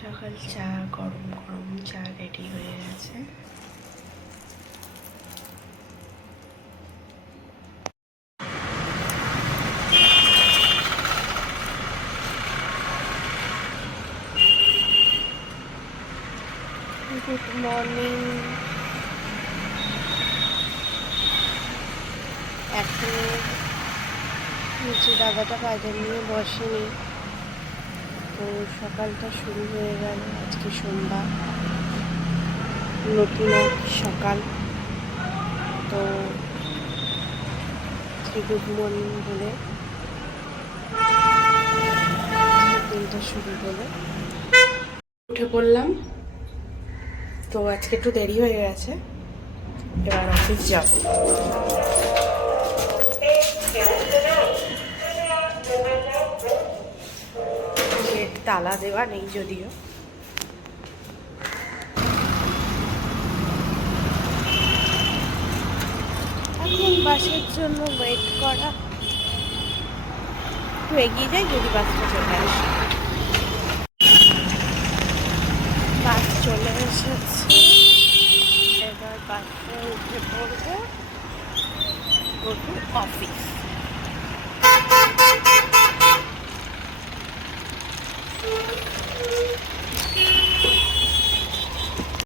সকাল চা, গরম গরম চা রেডি হয়ে গেছে। Good morning. এখন নিচে দাদাটা বাজার নিয়ে বসেনি, তো সকালটা শুরু হয়ে গেল। আজকে সোমবার, নতুন এক সকাল। তো গুড মর্নিং বলে দিনটা শুরু হলো। উঠে পড়লাম, তো আজকে একটু দেরি হয়ে গেছে। এবার অফিস যাব। গেট তালা দেওয়া নেই যদিও। এখন বাসের জন্য ওয়েট করা। একটু এগিয়ে যাই, যদি বাসটা চলে আসে। বাস চলে এসেছে, এবার বাসে উঠে পড়বো, গো টু অফিস।